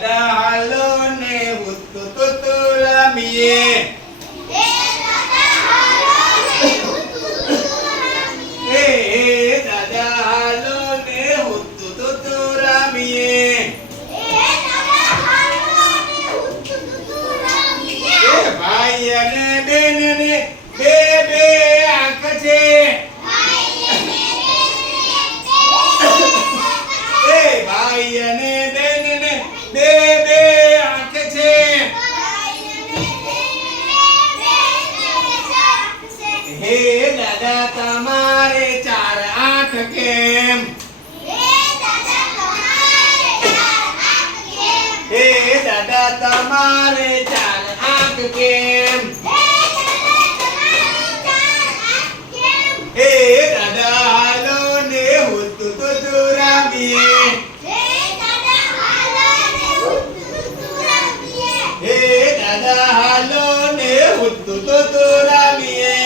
દાદા હાલો ને હુત્તુ તુતુ રમીએ હે દાદા હાલો ને હુત્તુ તુતુ રમીએ ભાઈ અને બેન ને બે બે આંખ છે ભાઈ અને બેન ને બે બે આંખ છે હે દાદા તમારે ચાર આંખ કેમ હે દાદા તમારે ચાર આંખ કેમ હે દાદા હાલો ને હુત્તુ તુતુ રમીએ હે દાદા હાલો ને હુત્તુ તુતુ રમીએ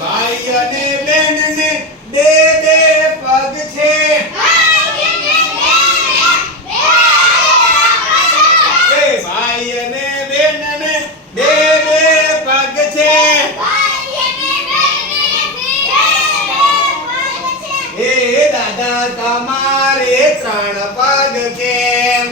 ભાઈ અને બેન ને બે બે પગ છે ભાઈ અને બેન ને બે બે પગ છે હે દાદા તમારે ત્રણ પગ કેમ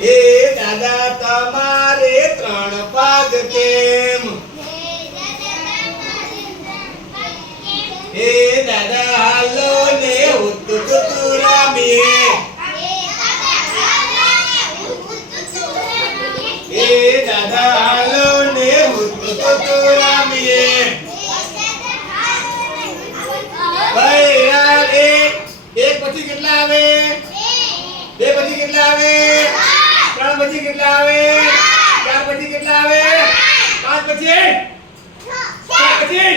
હે દાદા તમારે ત્રણ પગ કેમ હે દાદા હાલો ને હુત્તુ તુતુ રમીએ હે દાદા હાલો ને હુત્તુ તુતુ રમીએ ભાઈ યાર એક પછી કેટલા આવે બે પછી કેટલા આવે ત્રણ પછી કેટલા આવે ચાર પછી કેટલા આવે પાંચ પછી સાત પછી